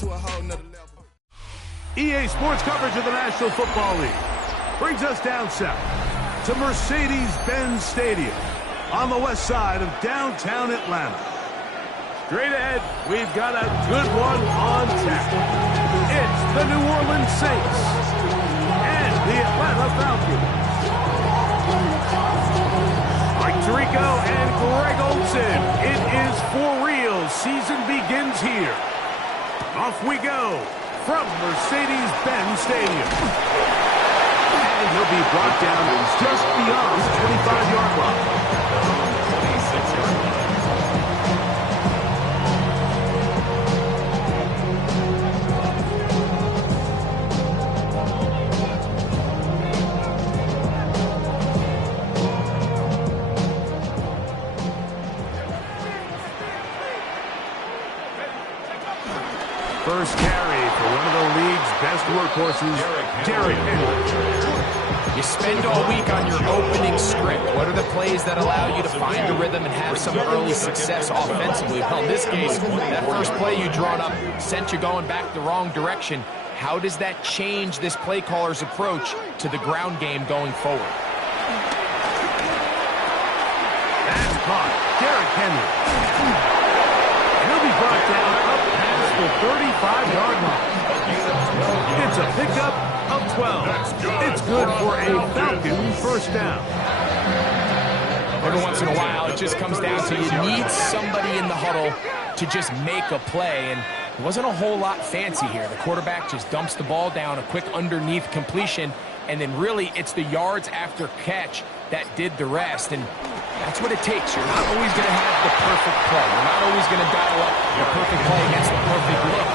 To a whole nother level. EA Sports coverage of the National Football League brings us down south to Mercedes-Benz Stadium on the west side of downtown Atlanta. Straight ahead, we've got a good one on tap. It's the New Orleans Saints and the Atlanta Falcons. Mike Tirico and Greg Olsen. It is for real. Season begins here. Off we go from Mercedes-Benz Stadium. And he'll be brought down just beyond the 25-yard line. 26-yard line. First carry for one of the league's best workhorses, Derrick Henry. You spend all week on your opening script. What are the plays that allow you to find a rhythm and have some early success offensively? Well, in this case, that first play you drawn up sent you going back the wrong direction. How does that change this play caller's approach to the ground game going forward? That's caught. Derrick Henry. He'll be brought down up past the 35-yard line. It's a pickup of 12. It's good for a Falcon first down. Every once in a while, it just comes down to you need somebody in the huddle to just make a play, and it wasn't a whole lot fancy here. The quarterback just dumps the ball down, a quick underneath completion, and then really it's the yards after catch that did the rest, and that's what it takes. You're not always going to have the perfect play. You're not always going to dial up the perfect play against the perfect look.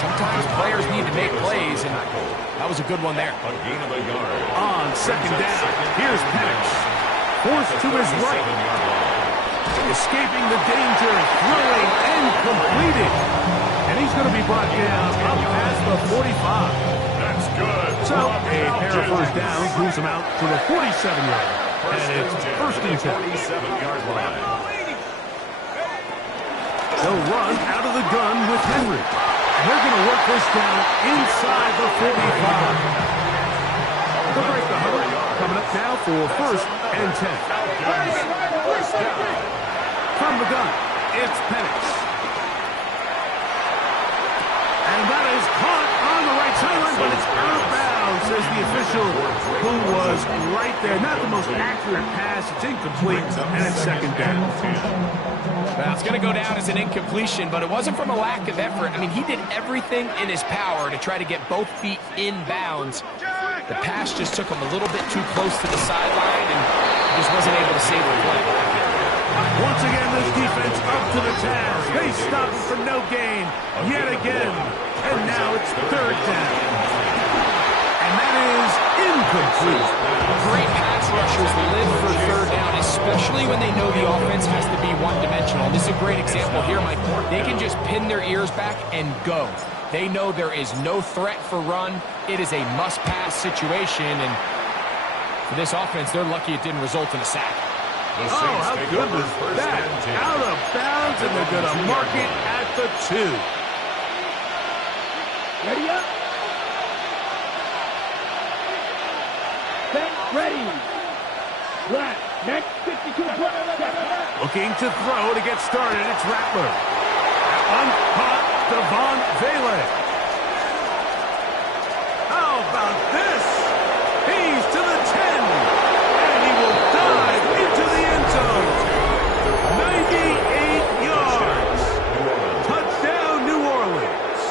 Sometimes players need to make plays, and that was a good one there. On second down, here's Penix. Forced to his right. Escaping the danger, throwing and completing. And he's going to be brought down up past the 45. That's good. So a pair of first downs moves him out to the 47-yard. And it's first and 10. 47-yard line. They'll run out of the gun with Henry. They're going to work this down inside the 45. They'll break the huddle. Coming up now for first and 10. From the gun, it's Penix. And that is caught on the right sideline, but it's out of bounds, says the official, who was right there. Not the most accurate pass. It's incomplete, and it's second down. Well, it's going to go down as an incompletion, but it wasn't from a lack of effort. I mean, he did everything in his power to try to get both feet in bounds. The pass just took him a little bit too close to the sideline, and he just wasn't able to save the play. Once again, this defense up to the task. They stopped for no gain yet again. And now it's third down. And that is incomplete. Great pass rushers live for third down, especially when they know the offense has to be one-dimensional. And this is a great example here, Mike. They can just pin their ears back and go. They know there is no threat for run. It is a must-pass situation, and for this offense, they're lucky it didn't result in a sack. Oh, how good was that? Out of bounds, and they're going to mark it at the 2. Ready up. Set, ready. Right. Next 52 play. Looking to throw to get started. It's Rattler. That one caught Devon Vele. How about this? He's to the 10. And he will dive into the end zone. 98 yards. Touchdown, New Orleans.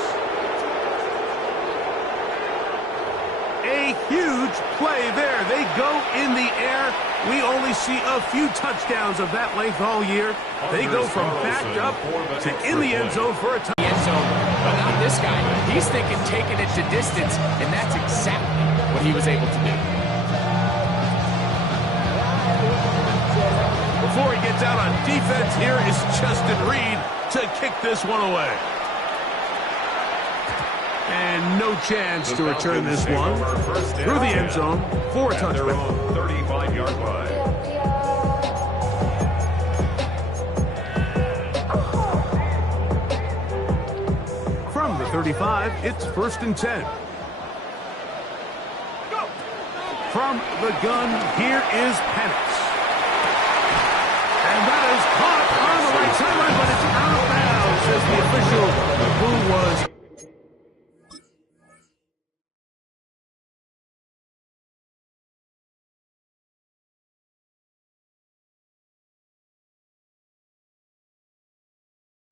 A huge play there. They go in the air. We only see a few touchdowns touchdowns of that length all year. They go from backed up to in the end zone for a touchdown. End zone, but not this guy. He's thinking taking it to distance, and that's exactly what he was able to do. Before he gets out on defense, here is Justin Reed to kick this one away. And no chance to return this one through the end zone for a touchdown. 35-yard line. From the 35, it's 1st and 10. From the gun, here is Penix. And that is caught on the right sideline, but it's out of bounds, says the official, who was...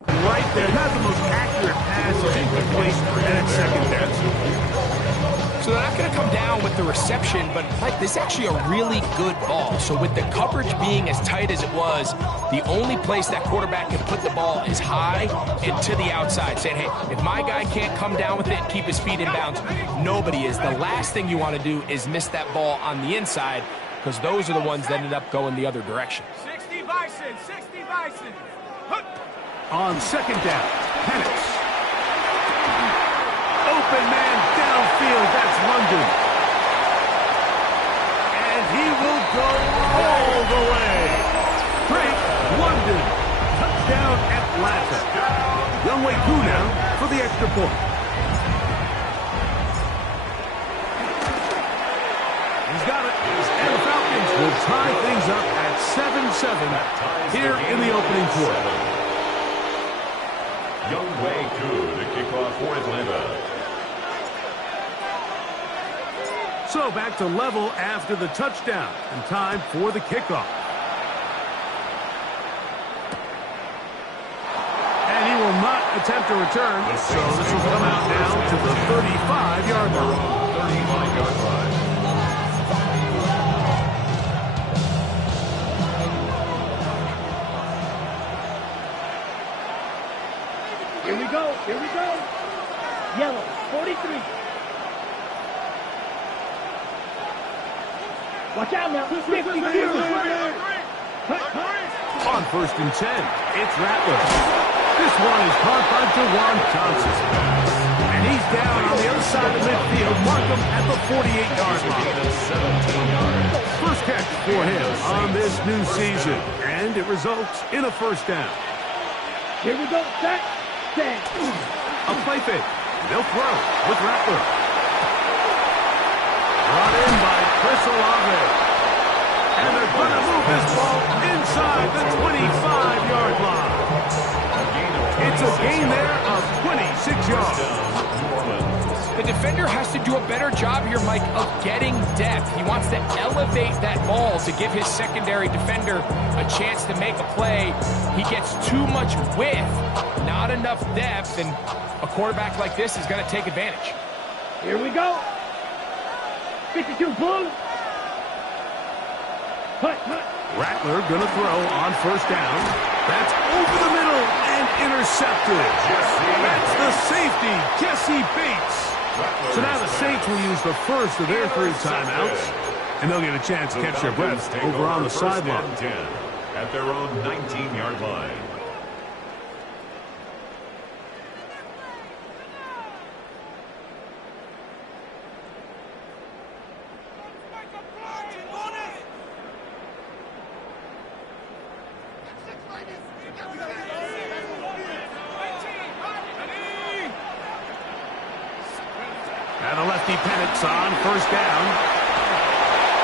right there, not the most accurate pass incomplete, and it's second down. So they're not going to come down with the reception, but Mike, this is actually a really good ball. So with the coverage being as tight as it was, the only place that quarterback can put the ball is high and to the outside, saying, hey, if my guy can't come down with it and keep his feet in bounds, nobody is. The last thing you want to do is miss that ball on the inside, because those are the ones that ended up going the other direction. 60 Bison, 60 Bison. On second down, Penix. Open man downfield, that's London. And he will go all the way. Drake London, touchdown Atlanta. Youngway Koo now for the extra point. He's got it. And the Falcons will tie things up at 7-7 here in the opening quarter. Youngway Koo to kick off for Atlanta. So back to level after the touchdown, and time for the kickoff. And he will not attempt a return, so this will come out now to the 35-yard line. 35-yard line. Here we go. Here we go. Yellow, 43. Watch out now. 52. On 1st and 10, it's Rattler. This one is caught by Jawan Johnson. And he's down on the other side of midfield. Mark him at the 48-yard line. First catch for him on this new season. And it results in a first down. Here we go. Set. Set. A play fake. They'll throw with Rattler. Brought in by Chris Olave. And they're going to move this ball inside the 25-yard line. It's a gain there of 26 yards. The defender has to do a better job here, Mike, of getting depth. He wants to elevate that ball to give his secondary defender a chance to make a play. He gets too much width, not enough depth, and a quarterback like this is going to take advantage. Here we go. 52 blue. Hut, hut. Rattler going to throw on first down. That's over the middle and intercepted. That's the safety, Jesse Bates. So now the Saints will use the first of their 3 timeouts, and they'll get a chance to catch their breath over on the sideline. At their own 19-yard line. And a lefty Penix on first down.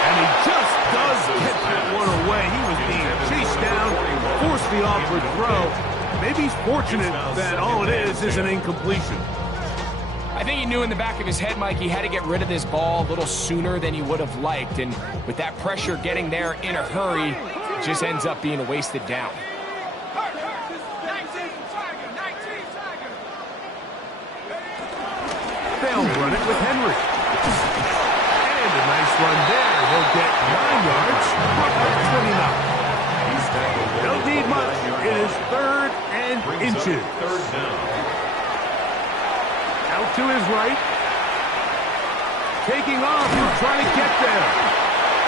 And he just does get that one away. He was being chased down, forced the awkward throw. Maybe he's fortunate that all it is an incompletion. I think he knew in the back of his head, Mike, he had to get rid of this ball a little sooner than he would have liked. And with that pressure getting there in a hurry, it just ends up being a wasted down. They'll run it with Henry. And a nice run there. He'll get 9 yards. 29. He's Don't need much. It is 3rd and inches. Third down. Out to his right. Taking off. He's trying to get there.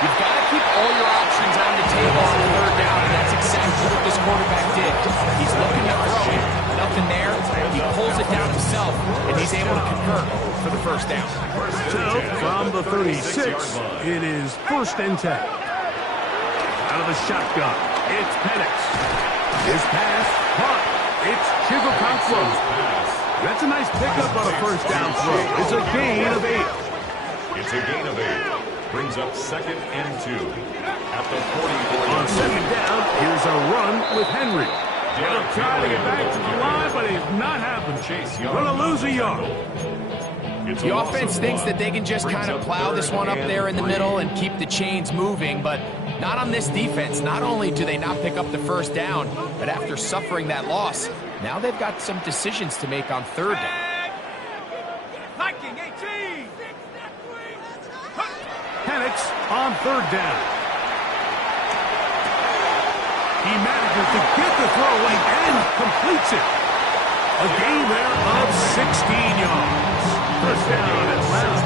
You've got to keep all your options on the table on 3rd down, and that's exactly what this quarterback did. He's looking to throw it. Nothing there. He pulls it down himself, and he's able to convert for the 1st down. So, from the 36, it is 1st and 10. Out of the shotgun, it's Penix. His pass, caught. It's Chigokankwo. That's a nice pickup on a 1st down throw. It's a gain of 8. It's a gain of 8. Brings up 2nd and 2. At the 44. On 2nd down, here's a run with Henry. He'll try to get back to the line, but it's not happening. Chase Going to lose a yard. The offense thinks that they can just kind of plow this one up there in the middle and keep the chains moving, but not on this defense. Not only do they not pick up the 1st down, but after suffering that loss, now they've got some decisions to make on 3rd down. Viking 18. Penix on 3rd down. He manages to get the throw away and completes it. A gain there of 16 yards. 1st down Atlanta.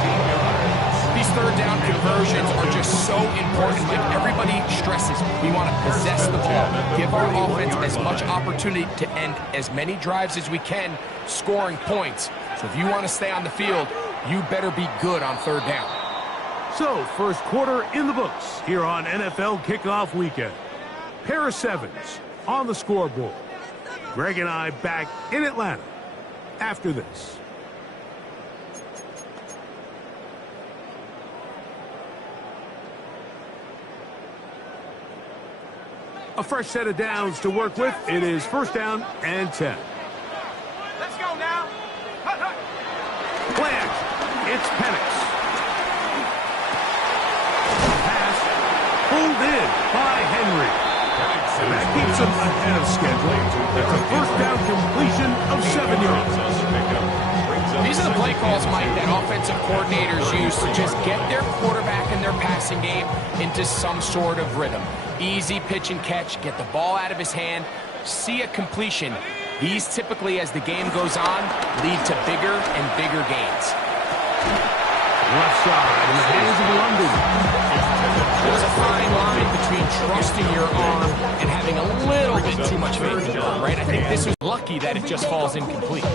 These 3rd down conversions are just so important. Like everybody stresses, we want to possess the ball, give our offense as much opportunity to end as many drives as we can, scoring points. So if you want to stay on the field, you better be good on 3rd down. So, 1st quarter in the books here on NFL Kickoff Weekend. Pair of 7s on the scoreboard. Greg and I back in Atlanta after this. A fresh set of downs to work with. It is 1st down and 10. Let's go now. Play action. It's Penix. Pass pulled in by Henry. That keeps him ahead of schedule. It's a 1st down completion of 7 yards. These are the play calls, Mike, that offensive coordinators use to just get their quarterback and their passing game into some sort of rhythm. Easy pitch and catch, get the ball out of his hand, see a completion. These typically, as the game goes on, lead to bigger and bigger gains. Left side in the hands of London. There's a fine line between trusting your arm and having a little bit too much faith in your arm, right? I think this was lucky that it just falls incomplete.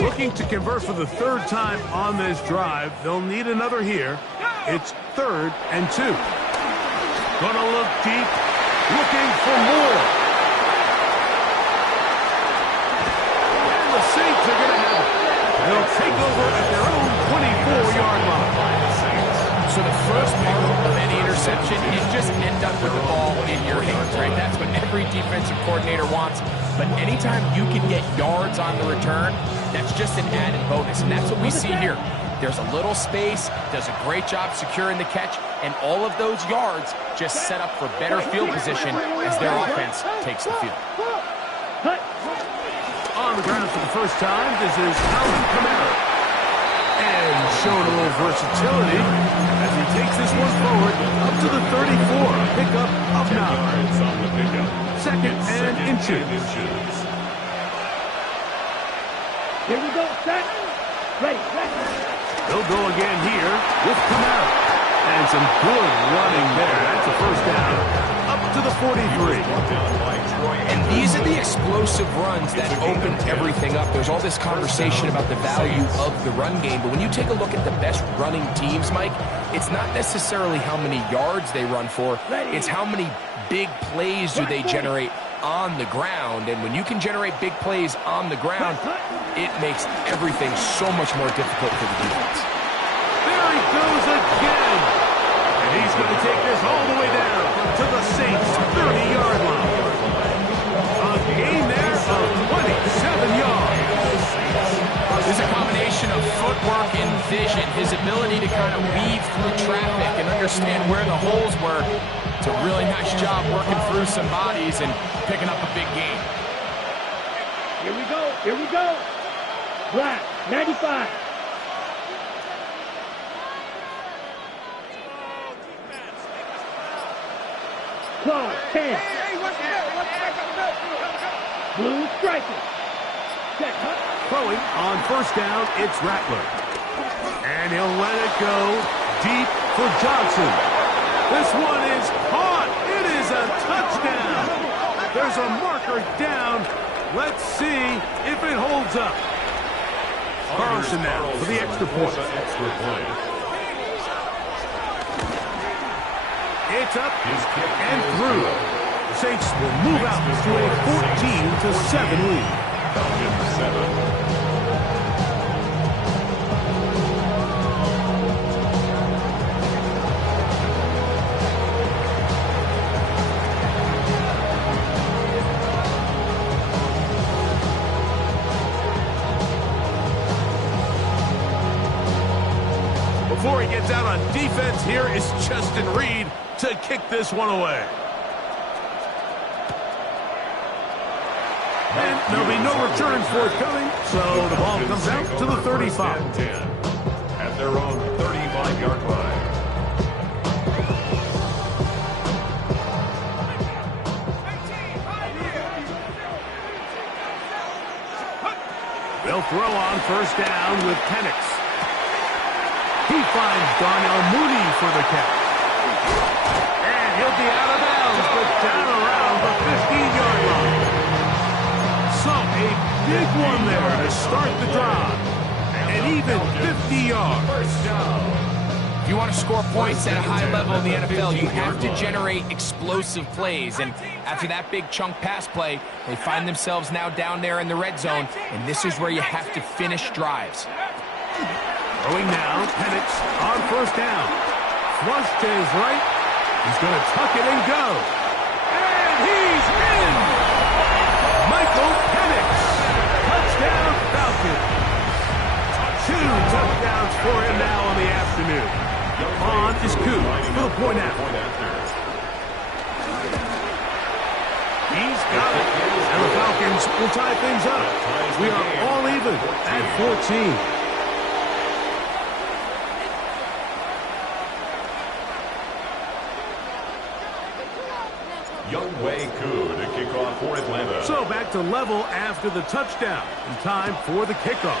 Looking to convert for the 3rd time on this drive. They'll need another here. It's 3rd and 2. Gonna look deep, looking for more. Saints are going to have it. They'll take over at their own 24-yard line. So the first part of any interception is just end up with the ball in your hands, right? That's what every defensive coordinator wants. But anytime you can get yards on the return, that's just an added bonus. And that's what we see here. There's a little space, does a great job securing the catch, and all of those yards just set up for better field position as their offense takes the field. On the ground for the 1st time, this is Alvin Kamara. And showing a little versatility as he takes this one forward up to the 34. Pickup of 9. 2nd and inches. Here we go, set. Ready. They'll go again here with Kamara. And some good running there. That's a 1st down up to the 43. And these are the explosive runs that open everything up. There's all this conversation about the value of the run game, but when you take a look at the best running teams, Mike, it's not necessarily how many yards they run for, it's how many big plays do they generate on the ground. And when you can generate big plays on the ground, it makes everything so much more difficult for the defense. There he goes again. And he's going to take this all the way down to the Saints' 30-yard line. A gain there of 27 yards. There's a combination of footwork and vision, his ability to kind of weave through traffic and understand where the holes were. It's a really nice job working through some bodies and picking up a big gain. Here we go. Black, 95. Claw, 10. Blue striker. Check, huh? Throwing on first down, it's Rattler. And he'll let it go deep for Johnson. This one is caught. It is a touchdown. There's a marker down. Let's see if it holds up. Carlson now for the extra point. It's up and through. The Saints will move out to a 14-7 lead. Falcons 7. Before he gets out on defense, here is Justin Reed to kick this one away. And there'll be no return forthcoming, so the ball comes out to the 35. At their own 35-yard line. They'll throw on first down with Penix. He finds Darnell Mooney for the catch. And he'll be out of bounds, but down around the 15-yard line. So a big one there to start the drive. And even 50 yards. First down. If you want to score points at a high level in the NFL, you have to generate explosive plays. And after that big chunk pass play, they find themselves now down there in the red zone. And this is where you have to finish drives. Throwing now, Penix on first down. Flush to his right. He's going to tuck it and go. And he's in! Michael Penix. Touchdown, Falcons. 2 touchdowns for him now on the afternoon. On is Coop for the point after. He's got it. And the Falcons will tie things up. We are all even at 14. Younghoe Koo to kick off for Atlanta. So back to level after the touchdown. And time for the kickoff.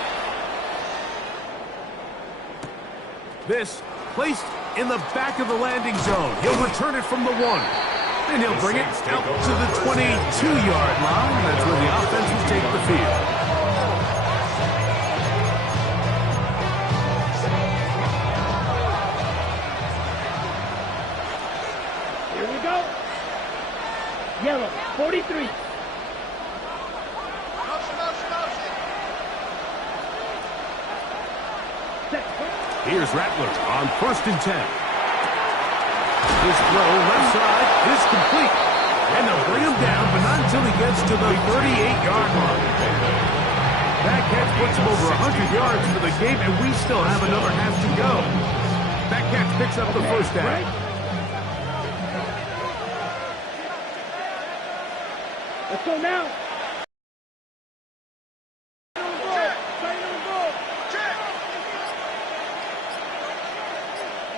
This placed in the back of the landing zone. He'll return it from the 1. And he'll bring it out to the 22-yard line. That's where the offense will take the field. Here we go. Yellow, 43. Here's Rattler on first and 10. His throw left side is complete. And they'll bring him down, but not until he gets to the 38-yard line. That catch puts him over 100 yards for the game, and we still have another half to go. That catch picks up the first down. Let's go now.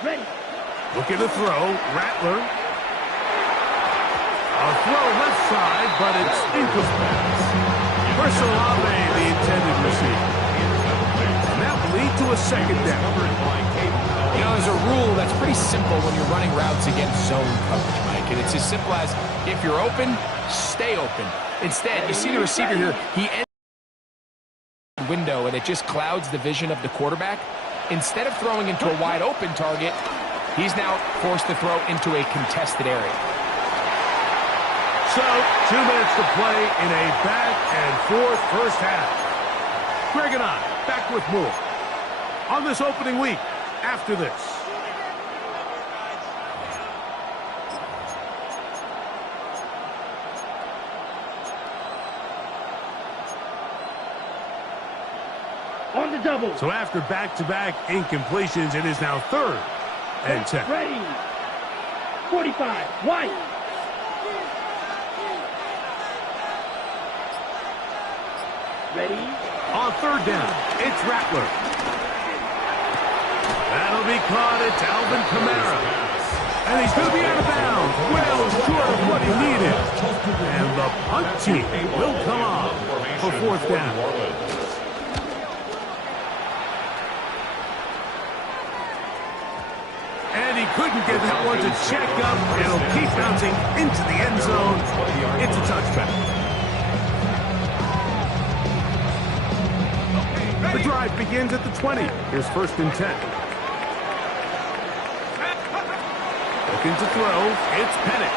Ready. Looking to throw. Rattler. A throw left side, but it's incomplete. Chris Olave, the intended receiver. And that will lead to a second down. You know, there's a rule that's pretty simple when you're running routes against zone coverage, Mike. And it's as simple as, if you're open, stay open. Instead, you see the receiver here, he ends the window, and it just clouds the vision of the quarterback. Instead of throwing into a wide open target, he's now forced to throw into a contested area. So, 2 minutes to play in a back-and-forth first half. Greg and I, back with more on this opening week after this. On the double. So after back-to-back incompletions, it is now 3rd and 10. Ready. 45. White. Ready. On 3rd down, it's Rattler. That'll be caught. It's Alvin Kamara. And he's going to be out of bounds. Well short of And the punt team will come on for fourth down. And he couldn't get that one to check up. It'll keep bouncing into the end zone. It's a touchback. The drive begins at the 20. Here's first and 10. Looking to throw. It's Penix.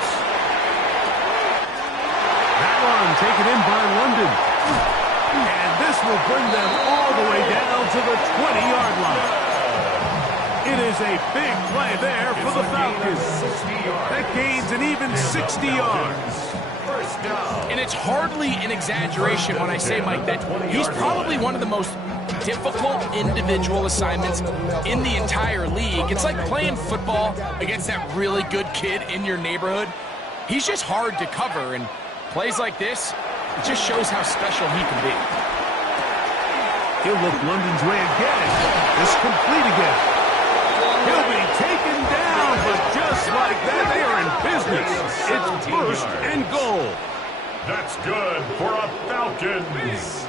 That one taken in by London. And this will bring them all the way down to the 20-yard line. It is a big play there for the Falcons. That gains an even 60 yards. And it's hardly an exaggeration when I say, Mike, that he's probably one of the most difficult individual assignments in the entire league. It's like playing football against that really good kid in your neighborhood. He's just hard to cover, and plays like this, it just shows how special he can be. He'll look London's way again. It's complete again. He'll be taken down, but just like that, they are in business. It's first and goal. That's good for a Falcons.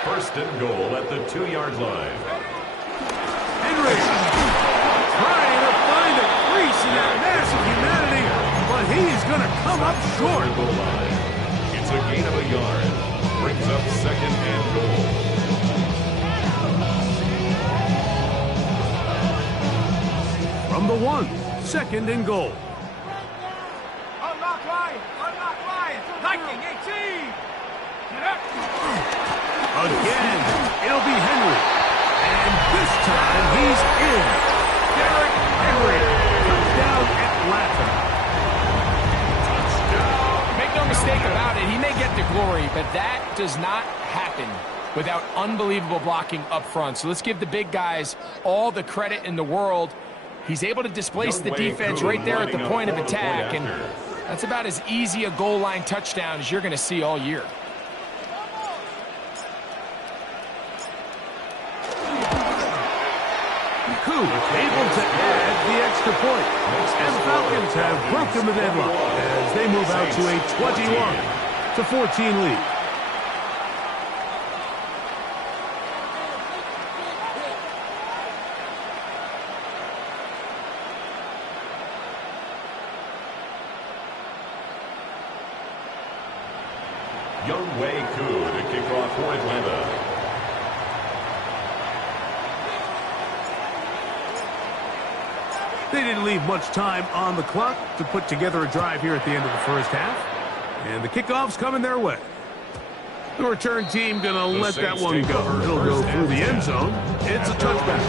First and goal at the 2-yard line. Henry trying to find a crease in that massive humanity, but he's going to come up short. Goal line. It's a gain of a yard. Brings up second and goal. From the 1, second and goal. Unlock line, lightning 18. Again, it'll be Henry. And this time he's in. Derrick Henry. Touchdown Atlanta. Make no mistake about it, he may get the glory, but that does not happen without unbelievable blocking up front. So let's give the big guys all the credit in the world. He's able to displace the defense right there at the point of attack, and that's about as easy a goal line touchdown as you're going to see all year. Able to add the extra point. And the Falcons have broken the deadlock as they move out to a 21-14 lead. Younghoe Koo to kick off for Atlanta. They didn't leave much time on the clock to put together a drive here at the end of the first half. And the kickoff's coming their way. The return team going to let that one go. It'll go through the end zone. It's a touchback.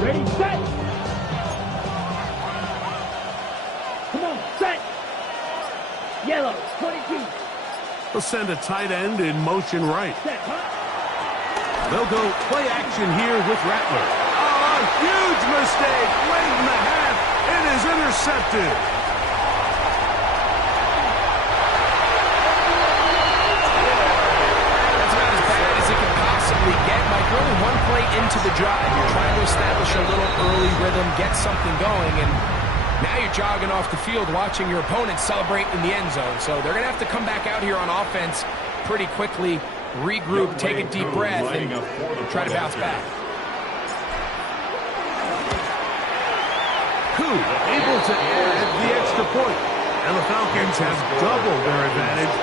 Ready, set. Come on, set. Yellow, 22. They'll send a tight end in motion right. Set, huh? They'll go play action here with Rattler. Oh, a huge mistake late in the half. It is intercepted. That's about as bad as it can possibly get. Mike, really one play into the drive, you're trying to establish a little early rhythm, get something going, and now you're jogging off the field watching your opponent celebrate in the end zone. So they're going to have to come back out here on offense pretty quickly, regroup, take a deep breath, and try to bounce back. Koo able to add the extra point. And the Falcons have doubled their advantage.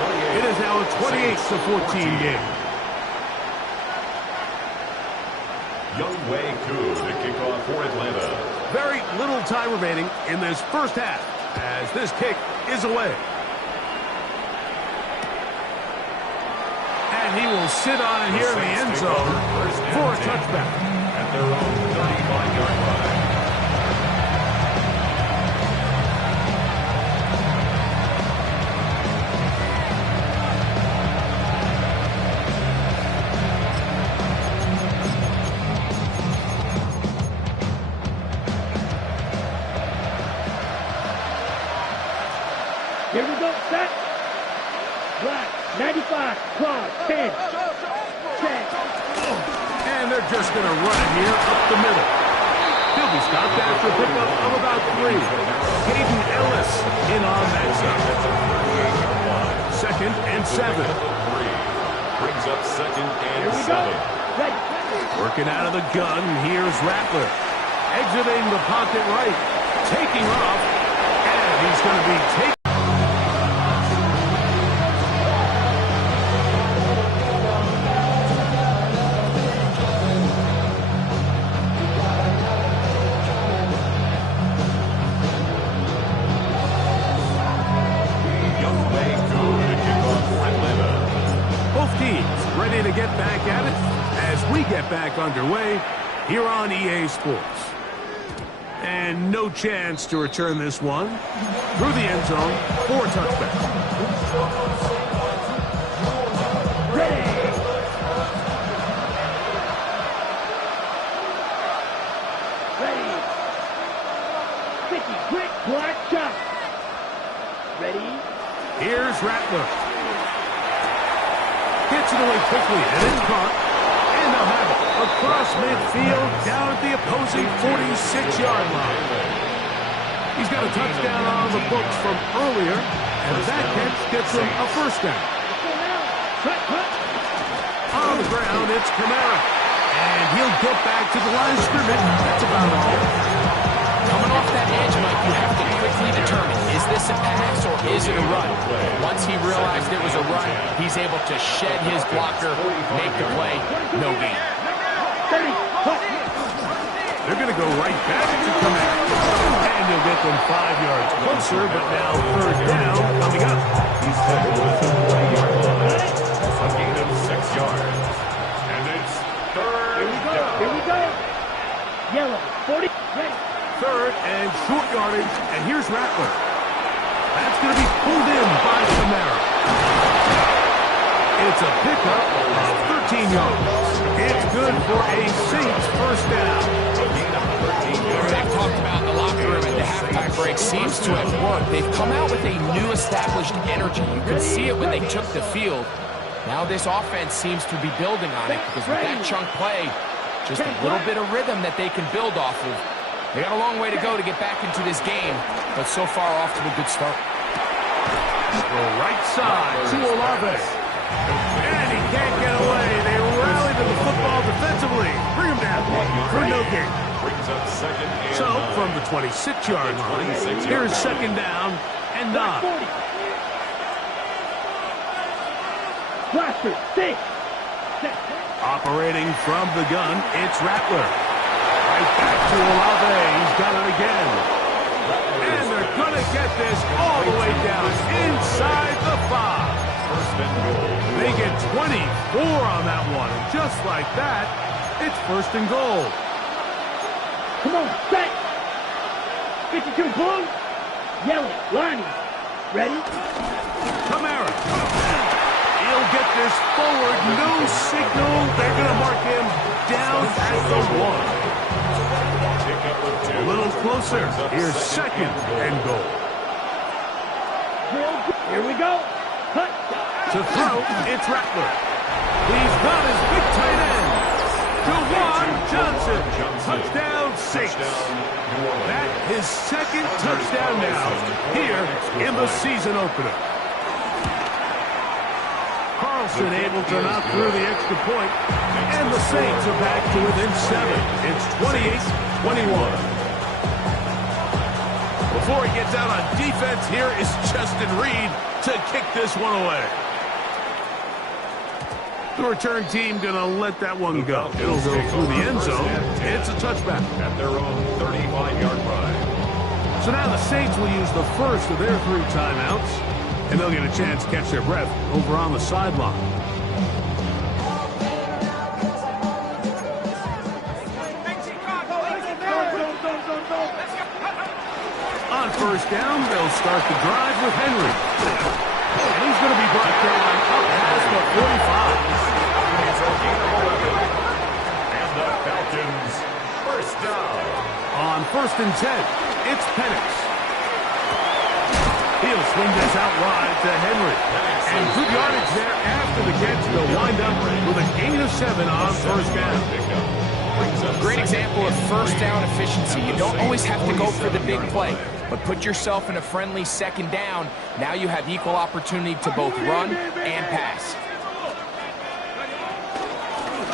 It is now a 28-14 game. Younghoe Koo to kick off for Atlanta. Very little time remaining in this first half as this kick is away. And he will sit on it here in the end zone for a touchback. At their own 35-yard line. set. Black, 95, cross, 10. Check. And they're just going to run it here up the middle. He'll be stopped after a pickup of about 3. Caden Ellis in on that side. 2nd and 7. Brings up 2nd and Here we 7. go. Ready. Working out of the gun, here's Rattler. Exiting the pocket right. Taking off. And he's going to be taken. Ready to get back at it as we get back underway here on EA Sports. And no chance to return this one through the end zone for a touchback. Ready. Ready. 50, quick, black shot. Ready. Here's Rattler. Gets it away quickly, and it's caught. And they'll have it across midfield, down at the opposing 46-yard line. He's got a touchdown on the books from earlier, and that catch gets him a first down. On the ground, it's Kamara. And he'll get back to the line of scrimmage. That's about all. Coming off that edge, Mike, you have to quickly determine, is this a pass or is it a run? Once he realized it was a run, he's able to shed his blocker, make the play, no gain. They're going to go right back to Kamara. And you'll get them 5 yards closer, but now 3rd down coming up. He's headed to the 3-yard line. A gain of 6 yards. And it's 3rd down. Here we go. Yellow, 40. Ready. 3rd and short yardage, and here's Rattler. That's going to be pulled in by Kamara. It's a pickup of 13 yards. It's good for a Saints first down. They've talked about the locker room at the halftime break seems to have worked. They've come out with a new established energy. You could see it when they took the field. Now this offense seems to be building on it because with that chunk play, just a little bit of rhythm that they can build off of. They got a long way to go to get back into this game, but so far off to a good start. The right side to Olave. And he can't get away. They rally to the football defensively. Bring him down for no gain. Brings up 2nd and So 9. from the 26-yard line, 26-yard here's line. 2nd down and 9. Blaster, 6. Operating from the gun, it's Rattler. Right back to Olave. He's got it again. And they're going to get this all the way down inside the 5. First and goal. They get 24 on that one. And just like that, it's 1st and goal. Come on, set. 52 blue. Yellow, lining. Ready? Kamara. He'll get this forward. No signal. They're going to mark him down at the 1. A little closer. Here's 2nd and goal. Here we go. Cut. To throw, it's Rattler. He's got his big tight end. Jawan Johnson. Touchdown Saints. That his 2nd touchdown now here in the season opener. Carlson able to knock through the extra point, and the Saints are back to within 7. It's 28-21. Before he gets out on defense, here is Justin Reed to kick this one away. The return team going to let that one go. It'll go through the end zone. It's a touchback. At their own 35-yard line. So now the Saints will use the first of their 3 timeouts, and they'll get a chance to catch their breath over on the sideline. On first down, they'll start the drive with Henry. And he's going to be brought down up past the 45. And the Falcons first down. On 1st and 10, it's Penix. He He'll swing this out wide to Henry. And good yardage there after the catch. They'll wind up with a gain of 7 on first down. Great example of first down efficiency. You don't always have to go for the big play, but put yourself in a friendly second down. Now you have equal opportunity to both run and pass.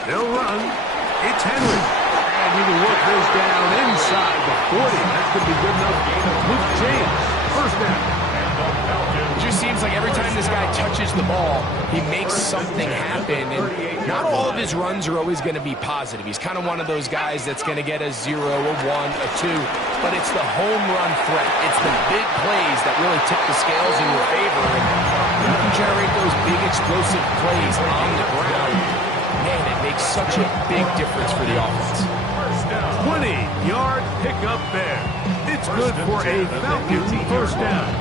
They'll run. It's Henry. And he will work this down inside the 40. That could be good enough. Luke James, first down. It just seems like every time this guy touches the ball, he makes something happen. And not all of his runs are always going to be positive. He's kind of one of those guys that's going to get a 0, a 1, a 2. But it's the home run threat. It's the big plays that really tip the scales in your favor. And you can generate those big explosive plays on the ground. Man, it makes such a big difference for the offense. 20-yard pickup there. It's good for a Falcon first down.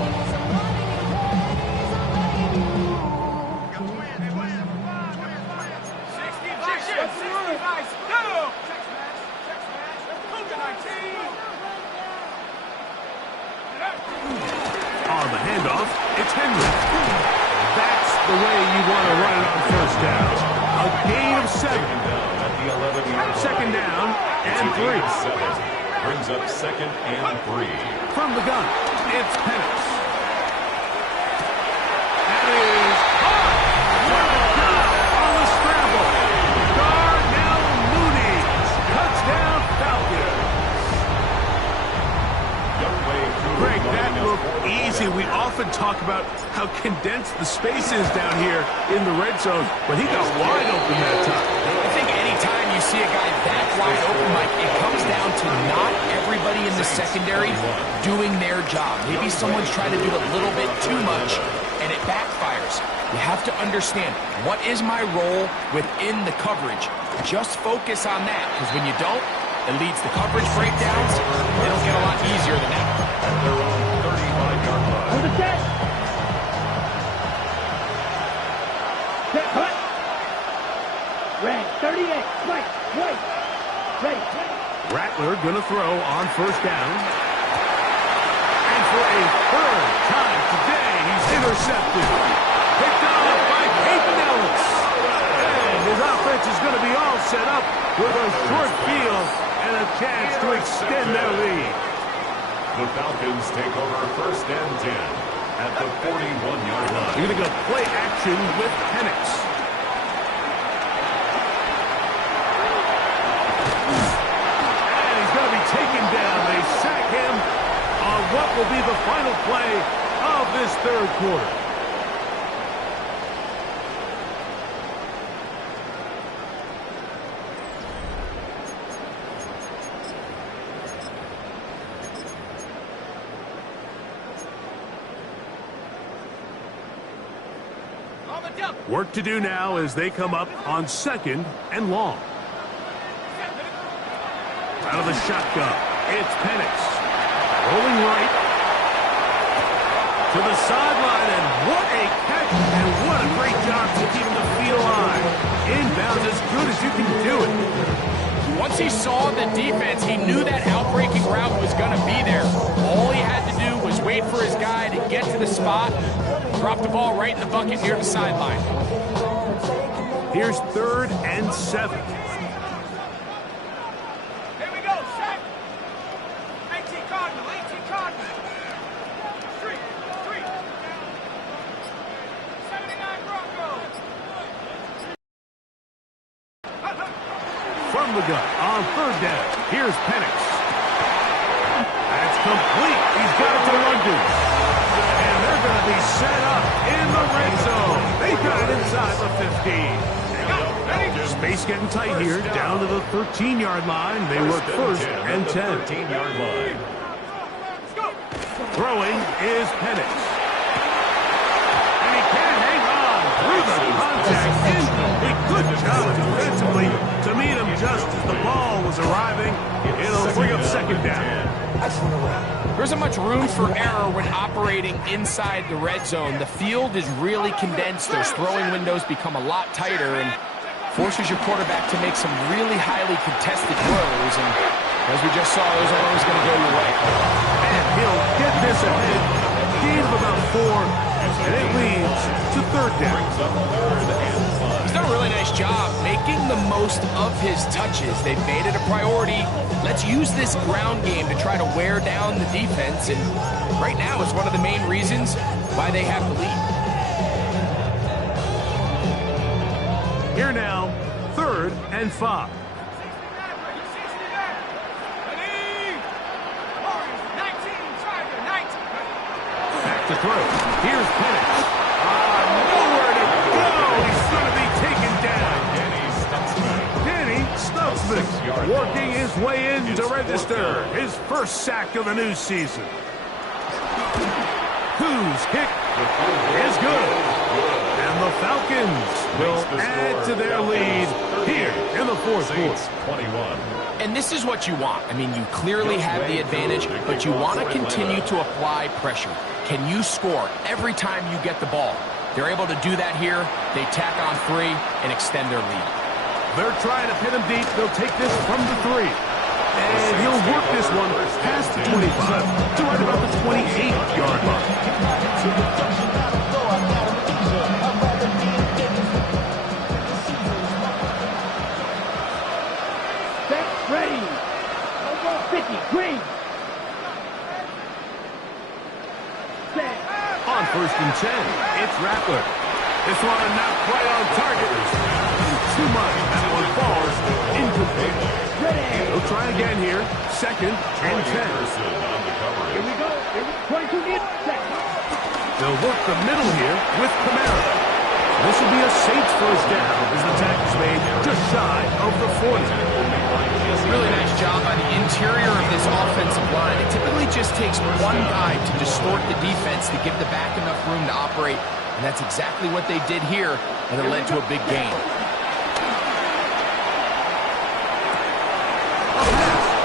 On the handoff, it's Henry. That's the way you want to run it on first down. A gain of 7. Second down and 3. Brings up second and 3. From the gun, it's Penix. That is hard. What a job on the scramble. Darnell Mooney. Touchdown Falcons. Greg, that looked easy. We often talk about how condensed the space is down here in the red zone, but he got wide open that time. I think anytime you see a guy that wide open, Mike, it comes down to not everybody in the secondary doing their job. Maybe someone's trying to do a little bit too much, and it backfires. You have to understand, what is my role within the coverage? Just focus on that, because when you don't, it leads to coverage breakdowns. They don't get a lot easier than that. At their own 35-yard line. On the set. Set, cut. Red, 38. Right, right. Ready. Rattler going to throw on first down. And for a third time today, he's intercepted. Picked off by Peyton Ellis. And his offense is going to be all set up with a short field and a chance to extend their lead. The Falcons take over first and 10 at the 41-yard line. You're going to go play action with Penix. And he's going to be taken down. They sack him on what will be the final play of this third quarter. Work to do now as they come up on second and long. Out of the shotgun, it's Penix. Rolling right to the sideline, and what a catch, and what a great job to keep the feet alive. Inbounds as good as you can do it. Once he saw the defense, he knew that outbreaking route was going to be there. All he had to do was wait for his guy to get to the spot, drop the ball right in the bucket near the sideline. Here's third and 7. Here we go, set. 18 Cardinal, 18 Cardinal. Street. 79 Broncos. From the gun on third down, here's Penix. That's complete. He's got it to London. And they're going to be set up in the red zone. They got it inside the 15. Space getting tight here, down to the 13-yard line. They work first and 10. 13-yard line. Throwing is Penix. And he can't hang on through the contact. Incomplete. Good job defensively to meet him just as the ball was arriving. It'll bring up second down. There isn't much room for error when operating inside the red zone. The field is really condensed. Those throwing windows become a lot tighter and forces your quarterback to make some really highly contested throws. And as we just saw, those are always going to go your way. And he'll get this ahead gain of about 4, and it leads to third down. He's done a really nice job making the most of his touches. They've made it a priority. Let's use this ground game to try to wear down the defense, and right now it's one of the main reasons why they have the lead. Here now, 3rd and 5. Back to throw. Here's Penix. Nowhere to go. He's going to be taken down. Danny Stutzman working his way in to register his first sack of the new season. Whose kick is good. And the Falcons will add to their lead here in the 4th quarter. And this is what you want. I mean, you clearly have the advantage, but you want to continue to apply pressure. Can you score every time you get the ball? They're able to do that here. They tack on 3 and extend their lead. They're trying to pin him deep. They'll take this from the 3. And he'll work this one past the 25 to right about the 28-yard line. Set, ready. 50, green. Set. On 1st and 10, it's Rattler. This one not quite on target. Too much. That one falls incomplete. They'll try again here. 2nd and 10. Here we go. 22 in. Set. They'll work the middle here with Kamara. This will be a Saints first down as the tackle's made just shy of the 40. Really nice job by the interior of this offensive line. It typically just takes one guy to distort the defense to give the back enough room to operate, and that's exactly what they did here, and it led to a big gain.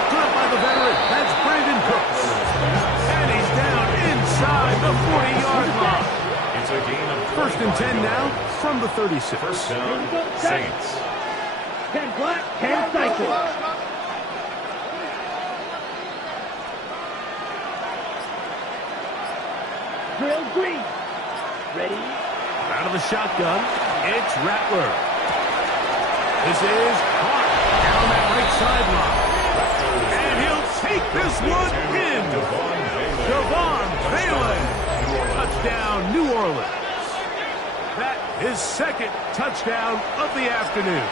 Caught by the veteran. That's Brandon Cooks. And he's down inside the 40-yard line. It's a gain of 1st and 10 now from the 36. First down, Saints. 10 black, 10 cycle. Drill green. Ready. Out of the shotgun, it's Rattler. This is caught down that right sideline. And he'll take this one in. Devon Balin. Touchdown, New Orleans. That is 2nd touchdown of the afternoon.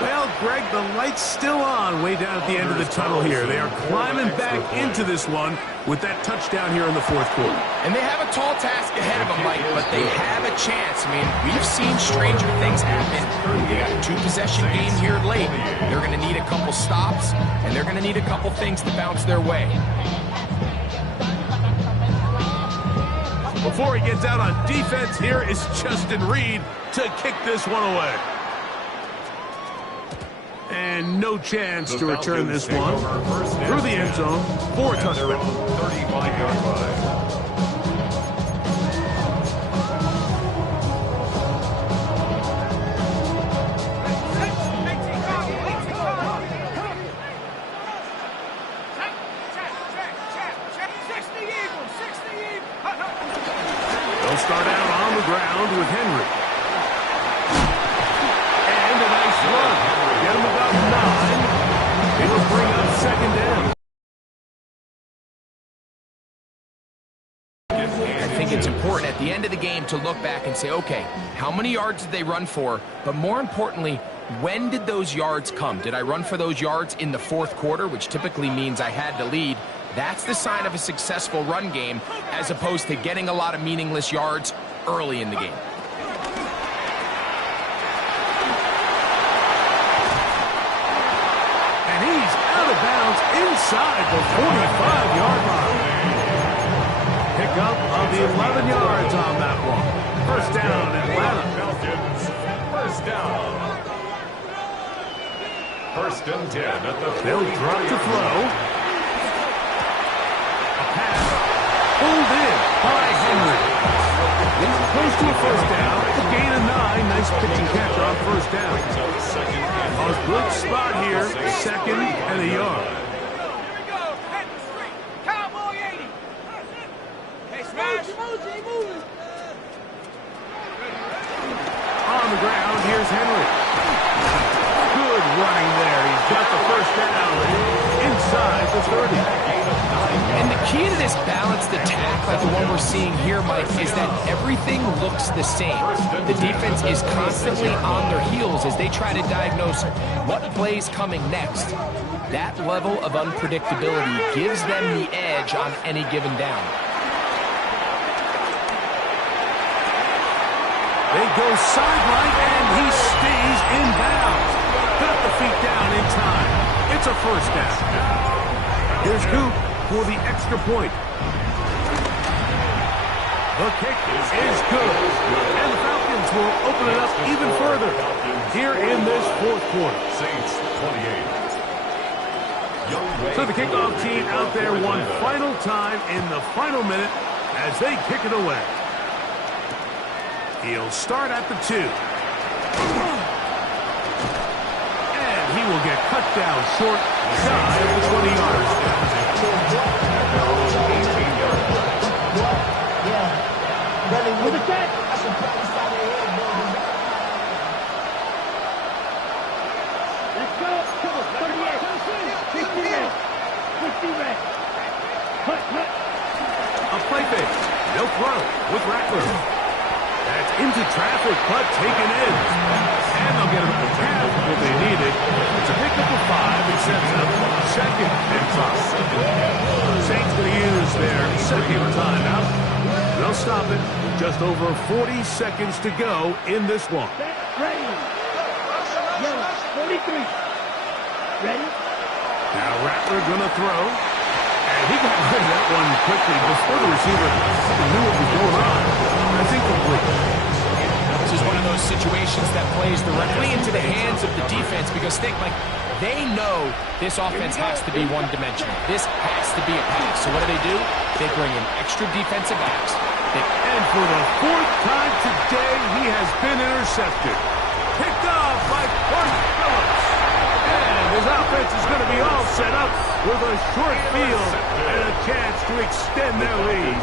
Well, Greg, the light's still on way down at the end of the tunnel here. They are climbing back into this one with that touchdown here in the 4th quarter. And they have a tall task ahead of them, Mike, but they have a chance. I mean, we've seen stranger things happen. They got a 2-possession game here late. They're going to need a couple stops, and they're going to need a couple things to bounce their way. Before he gets out on defense, here is Justin Reed to kick this one away. And no chance to return this one through the end zone for a touchdown. 35-yard line. They'll start out on the ground with Henry. And a nice run. Get him about 9. It'll bring up 2nd down. I think it's important at the end of the game to look back and say, okay, how many yards did they run for? But more importantly, when did those yards come? Did I run for those yards in the 4th quarter, which typically means I had to lead? That's the sign of a successful run game, as opposed to getting a lot of meaningless yards early in the game. And he's out of bounds inside the 45-yard line. Pick up of the 11 yards on that one. First down, Atlanta. Falcons, first down. 1st and 10 at the 40. They'll drop to throw. A pass pulled in by Henry. Close to a first down. A gain of 9. Nice pitch and catch on first down. A good spot here. 2nd and a yard. Here we go. Head to street. Cowboy 80. down inside the 30. And the key to this balanced attack, like the one we're seeing here, Mike, is that everything looks the same. The defense is constantly on their heels as they try to diagnose what play's coming next. That level of unpredictability gives them the edge on any given down. They go sideline, and he stays in bounds. Got the feet down in time. It's a first down. Here's Coop for the extra point. The kick is good. And the Falcons will open it up even further here in this fourth quarter. Saints 28. So the kickoff team out there one final time in the final minute as they kick it away. He'll start at the 2. And he will get cut down short, shy of the 20-yard line. With a catch. Let's go. 38. 60 red. 60 red. Cut. A play fake. They'll throw with Rattler. That's into traffic, but taken in. And they'll get it up the path if they need it. It's a pickup of 5 and sets up 2nd and 5. Saints going to use their second timeout. They'll stop it with just over 40 seconds to go in this one. Ready. Yellow. 43. Ready. Now Rattler going to throw. And he got rid of that one quickly before the receiver knew what was going on. That's incomplete. This is one of those situations that plays directly into the hands of the defense because they know this offense has to be one-dimensional. This has to be a pass. So what do? They bring in extra defensive backs. And for the 4th time today, he has been intercepted. Picked off by Clark Phillips. And his offense is going to be all set up with a short field and a chance to extend their lead.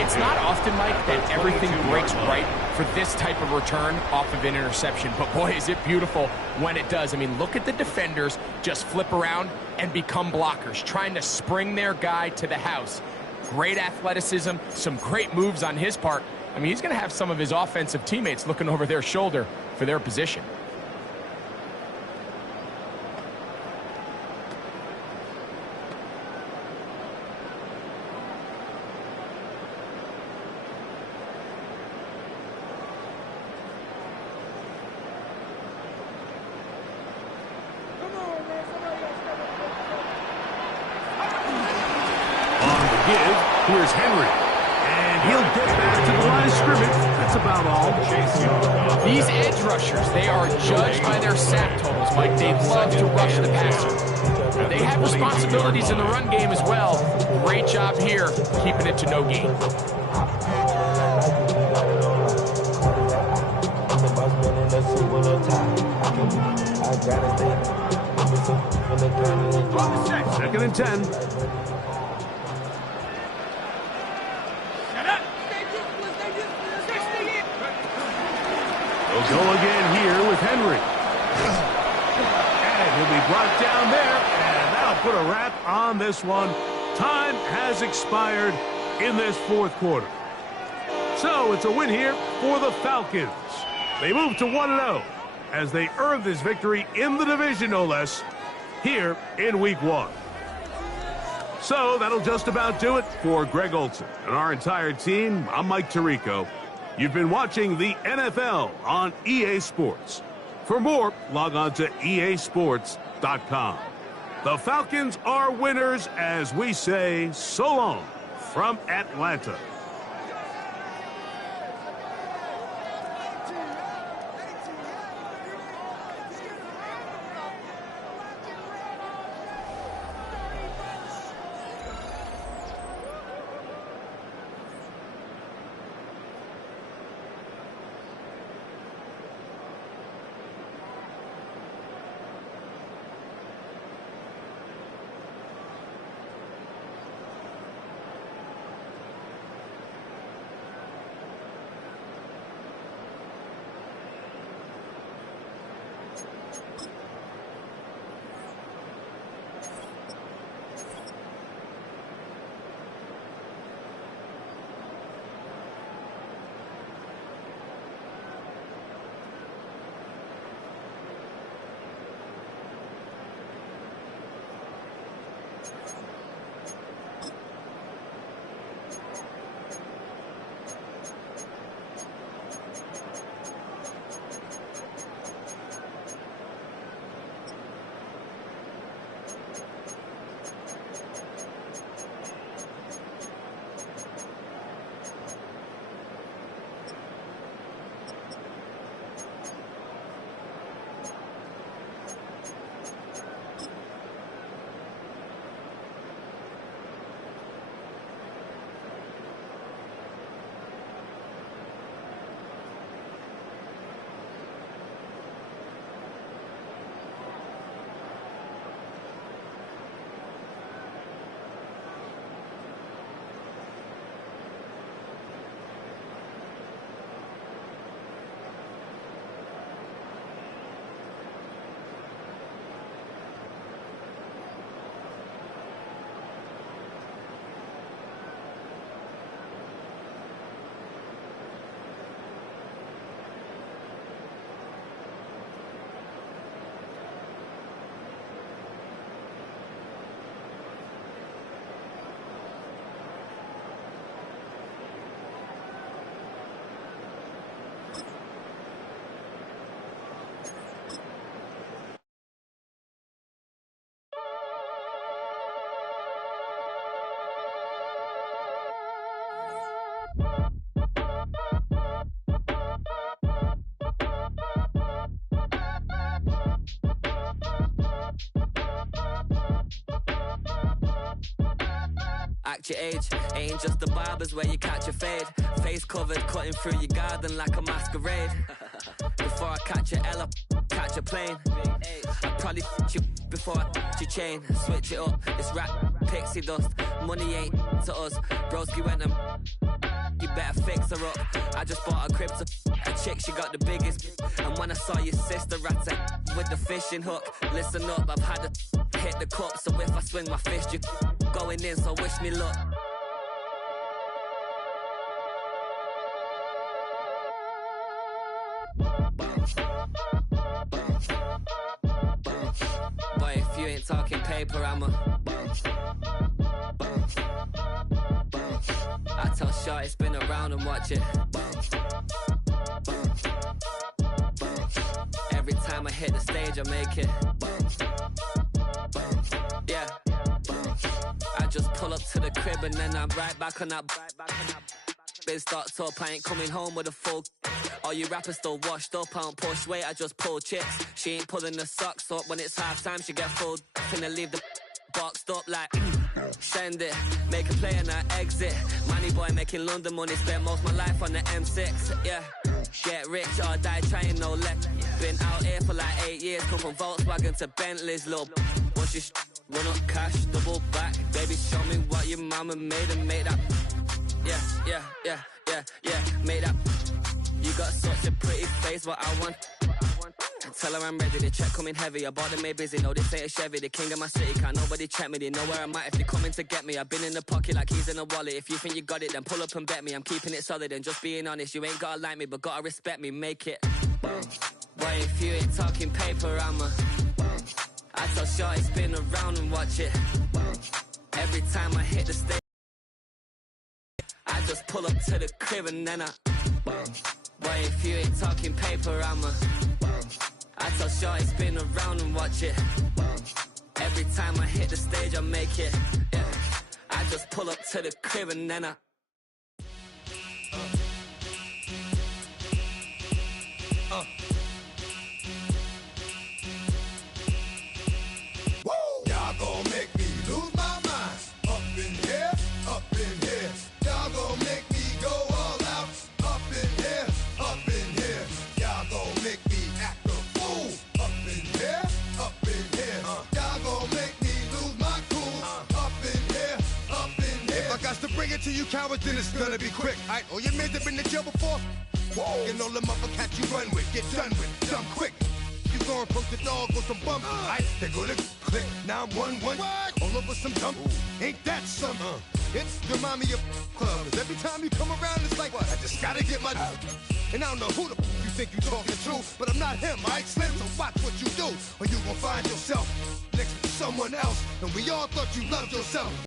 It's not often, Mike, that everything breaks right for this type of return off of an interception. But boy, is it beautiful when it does. I mean, look at the defenders just flip around and become blockers, trying to spring their guy to the house. Great athleticism, some great moves on his part. I mean, he's going to have some of his offensive teammates looking over their shoulder for their position. Here's Henry. And he'll get back to the line of scrimmage. That's about all. These edge rushers, they are judged by their sack totals, Mike. They love to rush the passer. They have responsibilities in the run game as well. Great job here, keeping it to no gain. Second and 10. They'll go again here with Henry. And he'll be brought down there, and that'll put a wrap on this one. Time has expired in this fourth quarter. So it's a win here for the Falcons. They move to 1-0 as they earn this victory in the division, no less, here in Week 1. So that'll just about do it for Greg Olson and our entire team. I'm Mike Tirico. You've been watching the NFL on EA Sports. For more, log on to easports.com. The Falcons are winners as we say so long from Atlanta. act your age. Ain't just the barbers where you catch a fade. Face covered, cutting through your garden like a masquerade. Before I catch a L, I catch a plane. I probably you before I your chain. Switch it up, it's rap, pixie dust. Money ain't to us. Broski went and you better fix her up. I just bought a crib to a chick, she got the biggest. And when I saw your sister rat with the fishing hook, listen up, I've had to hit the cup. So if I swing my fist, you going in, so wish me luck. Boy, if you ain't talking paper, I'm a I tell Shorty spin around and watch it. Every time I hit the stage, I make it. Yeah. I just pull up to the crib and then I'm right back on that. Biz starts up, I ain't coming home with a full. All you rappers still washed up, I don't push weight, I just pull chicks. She ain't pulling the socks up when it's half time, she get full. Finna leave the boxed up like send it, make a play and I exit. Money boy making London money, spent most of my life on the M6. Yeah, get rich or die trying, no let. Been out here for like 8 years, come from Volkswagen to Bentleys, little. Once you run up cash, double back. Baby, show me what your mama made and make that. Yeah, make that. You got such a pretty face, what I want. Tell her I'm ready, the check coming heavy. I bought them made busy, no this ain't a Chevy. The king of my city, can't nobody check me. They know where I'm at if they coming to get me. I've been in the pocket like he's in a wallet. If you think you got it, then pull up and bet me. I'm keeping it solid and just being honest. You ain't gotta like me, but gotta respect me, make it. Boy, if you ain't talking paper, I'm a I tell Shorty spin around and watch it. Every time I hit the stage, I just pull up to the crib and then I boy, if you ain't talking paper, I'm a I tell Shorty spin around and watch it. Every time I hit the stage, I make it. Yeah. I just pull up to the crib and then I Y'all gon' make me lose my mind. Up in here, up in here. Y'all gon' make me go all out. Up in here, up in here. Y'all gon' make me act a fool. Up in here, up in here. Y'all gon' make me lose my cool. Up in here, up in here. If I got to bring it to you cowards, then it's gonna be quick. Alright, all your men that been to jail before? Whoa, and all them other cats you run with, get done with, done quick. You gon' approach the dog with some bump. Alright, they gonna click 911. All over some dump. Ain't that something? It's the mommy of clubs. Every time you come around, it's like, what? I just gotta get my. And I don't know who the you think you talking to, but I'm not him, alright, Slim? So watch what you do, or you gon' find yourself next to someone else. And we all thought you loved yourself.